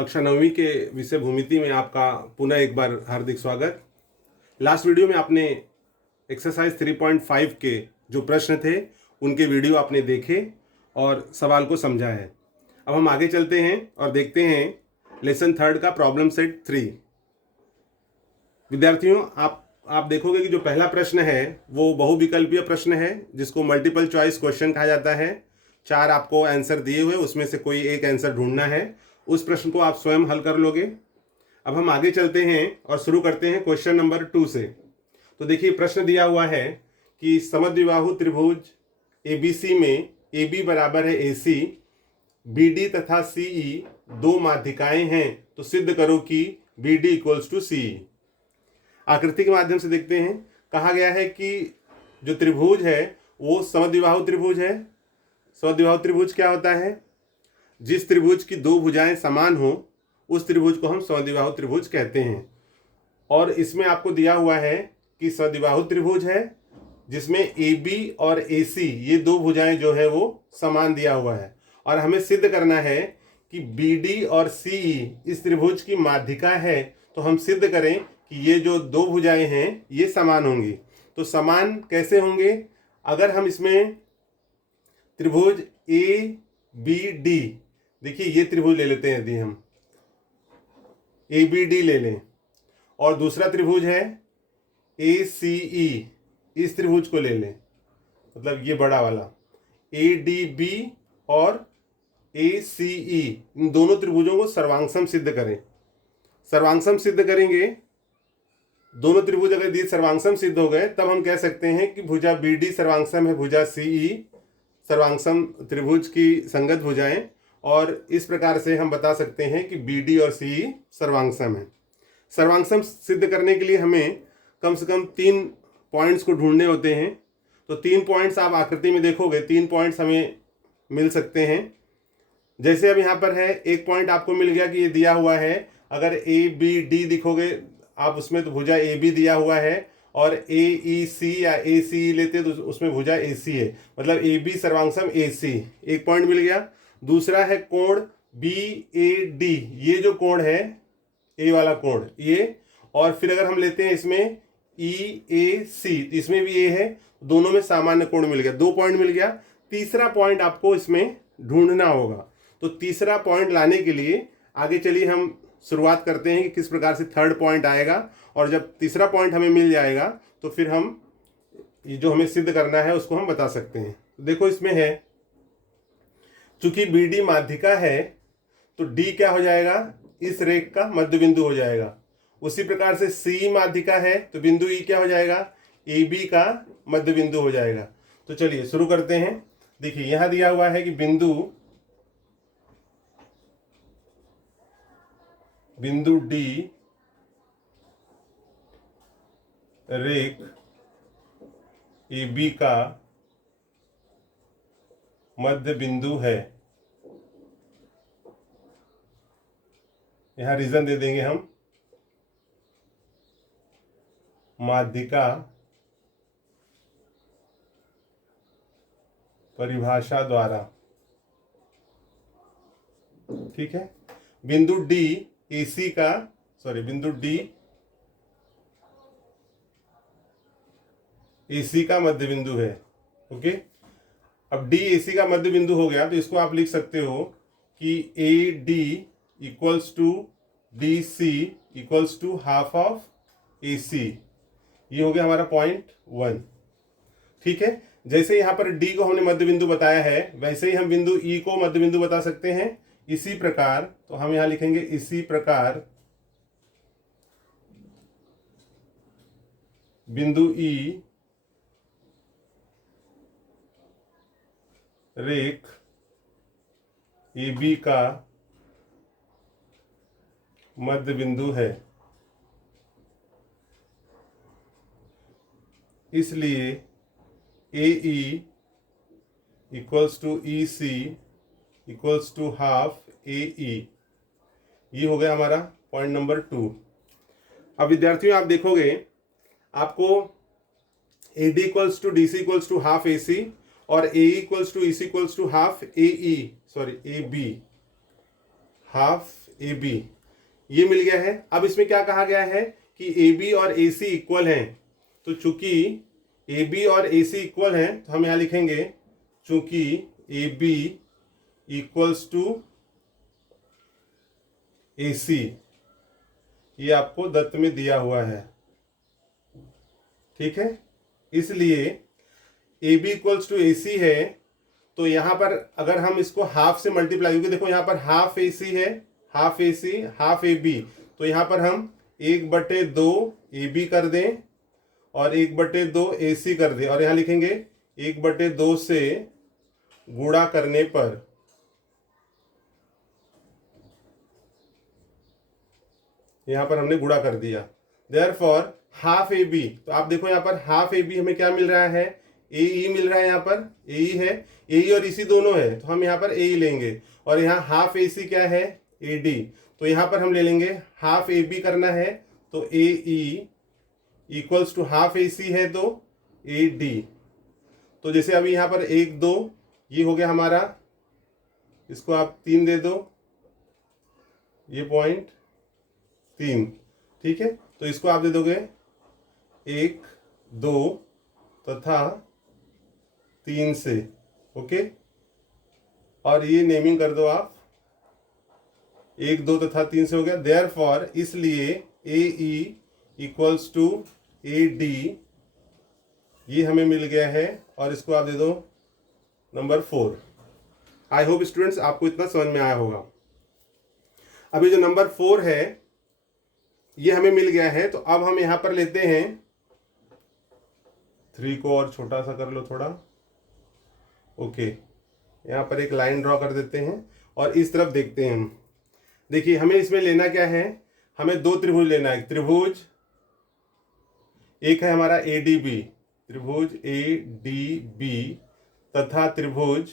कक्षा 9वीं के विषय भूमिति में आपका पुनः एक बार हार्दिक स्वागत। लास्ट वीडियो में आपने एक्सरसाइज 3.5 के जो प्रश्न थे उनके वीडियो आपने देखे और सवाल को समझा है। अब हम आगे चलते हैं और देखते हैं लेसन 3 का प्रॉब्लम सेट 3। विद्यार्थियों, आप देखोगे कि जो पहला प्रश्न है वो बहुविकल्पीय प्रश्न है जिसको मल्टीपल चॉइस क्वेश्चन कहा जाता है। 4 आपको आंसर दिए हुए, उसमें से कोई एक आंसर ढूंढना है। उस प्रश्न को आप स्वयं हल कर लोगे। अब हम आगे चलते हैं और शुरू करते हैं क्वेश्चन नंबर 2 से। तो देखिए, प्रश्न दिया हुआ है कि समद्विबाहु त्रिभुज ABC में AB बराबर है AC, BD तथा CE दो माध्यिकाएं हैं, तो सिद्ध करो कि BD इक्वल्स टू CE। आकृति के माध्यम से देखते हैं। कहा गया है कि जो त्रिभुज है वो समद्विबाहु त्रिभुज है। समद्विबाहु त्रिभुज क्या होता है? जिस त्रिभुज की दो भुजाएं समान हो उस त्रिभुज को हम समद्विबाहु त्रिभुज कहते हैं। और इसमें आपको दिया हुआ है कि समद्विबाहु त्रिभुज है जिसमें AB और AC ये दो भुजाएं जो है वो समान दिया हुआ है, और हमें सिद्ध करना है कि BD और CE इस त्रिभुज की माध्यिका है। तो हम सिद्ध करें कि ये जो दो भुजाएं हैं ये समान होंगी। तो समान कैसे होंगे? अगर हम इसमें त्रिभुज ABD, देखिए ये त्रिभुज ले लेते हैं, यदि हम ABD ले लें और दूसरा त्रिभुज है ACE, इस त्रिभुज को ले लें, मतलब ये बड़ा वाला ADB और ACE, इन दोनों त्रिभुजों को सर्वांगसम सिद्ध करें। सर्वांगसम सिद्ध करेंगे, दोनों त्रिभुज अगर यदि सर्वांगसम सिद्ध हो गए तब हम कह सकते हैं कि भुजा BD सर्वांगसम है भुजा CE, सर्वांगसम त्रिभुज की संगत भुजाएं, और इस प्रकार से हम बता सकते हैं कि BD और CE सर्वांगसम है। सर्वांगसम सिद्ध करने के लिए हमें कम से कम 3 पॉइंट्स को ढूंढने होते हैं। तो 3 पॉइंट्स आप आकृति में देखोगे, 3 पॉइंट्स हमें मिल सकते हैं। जैसे अब यहाँ पर है, एक पॉइंट आपको मिल गया कि ये दिया हुआ है। अगर ABD दिखोगे आप, उसमें तो भुजा AB दिया हुआ है, और AEC या ACE लेते तो उसमें भुजा AC है, मतलब AB सर्वांगसम AC, एक पॉइंट मिल गया। दूसरा है कोण BAD, ये जो कोण है A वाला कोण ये, और फिर अगर हम लेते हैं इसमें EAC, इसमें भी A है, दोनों में सामान्य कोण मिल गया, 2 पॉइंट मिल गया। तीसरा पॉइंट आपको इसमें ढूंढना होगा। तो तीसरा पॉइंट लाने के लिए आगे चलिए हम शुरुआत करते हैं कि किस प्रकार से थर्ड पॉइंट आएगा, और जब तीसरा पॉइंट हमें मिल जाएगा तो फिर हम ये जो हमें सिद्ध करना है उसको हम बता सकते हैं। तो देखो, इसमें है चूंकि BD माध्यिका है तो D क्या हो जाएगा? इस रेख का मध्य बिंदु हो जाएगा। उसी प्रकार से CE माध्यिका है तो बिंदु E क्या हो जाएगा? AB का मध्य बिंदु हो जाएगा। तो चलिए शुरू करते हैं। देखिए, यहां दिया हुआ है कि बिंदु D रेख AB का मध्य बिंदु है। यहां रीजन दे देंगे हम, माध्यिका परिभाषा द्वारा। ठीक है, बिंदु D AC का, बिंदु D AC का मध्य बिंदु है। ओके, अब D AC का मध्य बिंदु हो गया तो इसको आप लिख सकते हो कि AD equals to DC equals to half of AC। ये हो गया हमारा पॉइंट 1। ठीक है, जैसे यहाँ पर D को हमने मध्य बिंदु बताया है वैसे ही हम बिंदु E को मध्य बिंदु बता सकते हैं। इसी प्रकार, तो हम यहाँ लिखेंगे इसी प्रकार बिंदु E रेख AB का मध्य बिंदु है, इसलिए AE equals to EC equals to half AE। ये हो गया हमारा पॉइंट नंबर 2। अब विद्यार्थियों, आप देखोगे आपको AD equals to DC equals to half AC और AE equals to EC equals to half AE, AB, half A B, ये मिल गया है। अब इसमें क्या कहा गया है कि ए बी और ए सी इक्वल हैं, तो चूंकि ए बी और ए सी इक्वल हैं तो हम यहाँ लिखेंगे चूंकि ए बी इक्वल्स टू ए सी, ये आपको दत्त में दिया हुआ है, ठीक है। इसलिए A B equals to A C है, तो यहाँ पर अगर हम इसको हाफ से मल्टीप्लाई, क्योंकि देखो यहाँ पर हाफ ए सी है, half A C half A B, तो यहाँ पर हम 1/2 ए बी कर दें और 1/2 ए सी कर दें, और यहाँ लिखेंगे 1/2 से गुणा करने पर यहाँ पर हमने गुणा कर दिया, देयरफॉर हाफ ए बी। तो आप देखो यहाँ पर हाफ ए बी हमें क्या मिल रहा है, ए ई मिल रहा है, यहाँ पर ए ई है, ए ई और इसी दोनों है, तो हम यहाँ पर ए ई लेंगे, और यहाँ हाफ ए सी क्या है, ए डी, तो यहाँ पर हम ले लेंगे हाफ ए बी करना है, तो ए E equals to half A C है तो ए डी। तो जैसे अभी यहाँ पर 1 2 ये हो गया हमारा, इसको आप 3 दे दो, ये पॉइंट 3, ठीक है। तो इसको आप दे दोगे 1 2 तथा 3 से, ओके, और ये नेमिंग कर दो आप, 1 2 तथा 3 से हो गया, देयरफॉर इसलिए A E equals to A D, ये हमें मिल गया है, और इसको आप दे दो नंबर 4। आई होप स्टूडेंट्स आपको इतना समझ में आया होगा। अभी जो नंबर 4 है ये हमें मिल गया है, तो अब हम यहां पर लेते हैं 3 को और छोटा सा कर लो थोड़ा, ओके, यहां पर एक लाइन ड्रॉ कर देते हैं और इस तरफ देखते हैं हम। देखिए हमें इसमें लेना क्या है, हमें 2 त्रिभुज लेना है, त्रिभुज एक है हमारा ए डी बी, त्रिभुज ए डी बी तथा त्रिभुज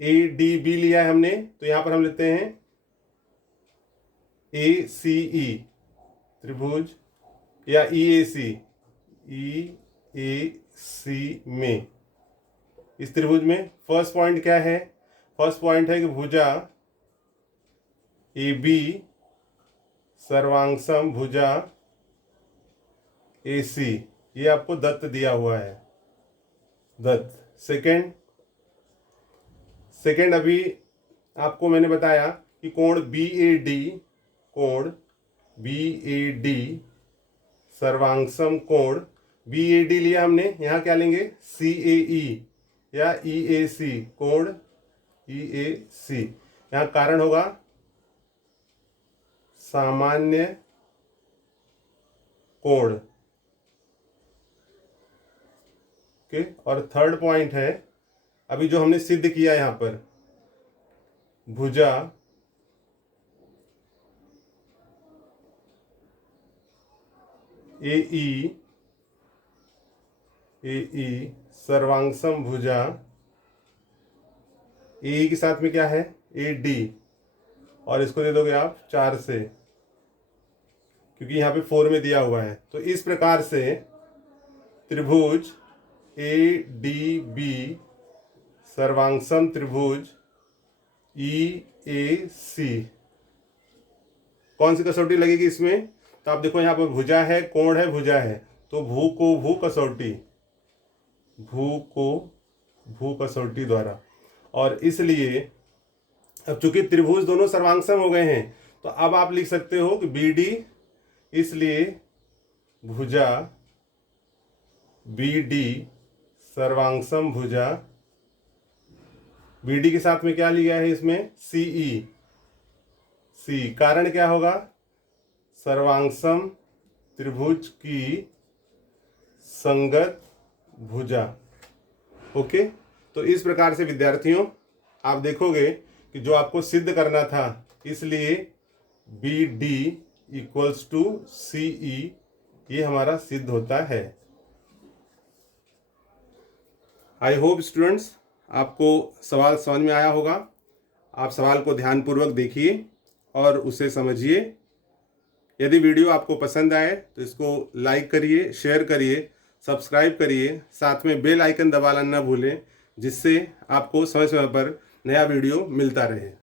ए डी बी लिया है हमने, तो यहां पर हम लेते हैं ए सी ई त्रिभुज या ई ए सी में, इस त्रिभुज में फर्स्ट पॉइंट क्या है, फर्स्ट पॉइंट है कि भुजा ए बी सर्वांगसम भुजा ए सी, ये आपको दत्त दिया हुआ है, दत्त। सेकंड अभी आपको मैंने बताया कि कोण बी ए डी, कोण बी ए डी सर्वांगसम कोण बी ए डी लिया हमने, यहाँ क्या लेंगे सी ए ई या ई ए सी, कोण ई ए सी, यहाँ कारण होगा सामान्य कोण, ओके। और थर्ड पॉइंट है अभी जो हमने सिद्ध किया यहाँ पर, भुजा ए ई सर्वांगसम भुजा ए के साथ में क्या है ए डी, और इसको दे दोगे आप 4 से, क्योंकि यहाँ पे 4 में दिया हुआ है। तो इस प्रकार से त्रिभुज ए डी बी सर्वांगसम त्रिभुज ई ए सी, कौन सी कसौटी लगेगी इसमें, तो आप देखो यहाँ पर भुजा है, कोण है, भुजा है, तो भू को भू कसौटी, भू को भू कसौटी द्वारा, और इसलिए अब चूंकि त्रिभुज दोनों सर्वांगसम हो गए हैं, तो अब आप लिख सकते हो कि बी डी, इसलिए भुजा बी डी सर्वांगसम भुजा, बी डी के साथ में क्या लिया है इसमें सी ई, सी, कारण क्या होगा सर्वांगसम त्रिभुज की संगत भुजा, ओके। तो इस प्रकार से विद्यार्थियों आप देखोगे कि जो आपको सिद्ध करना था, इसलिए बी डी इक्वल्स टू सी ई, ये हमारा सिद्ध होता है। आई होप स्टूडेंट्स आपको सवाल समझ में आया होगा। आप सवाल को ध्यानपूर्वक देखिए और उसे समझिए। यदि वीडियो आपको पसंद आए तो इसको लाइक करिए, शेयर करिए, सब्सक्राइब करिए, साथ में बेल आइकन दबाना न भूलें, जिससे आपको समय समय पर नया वीडियो मिलता रहे।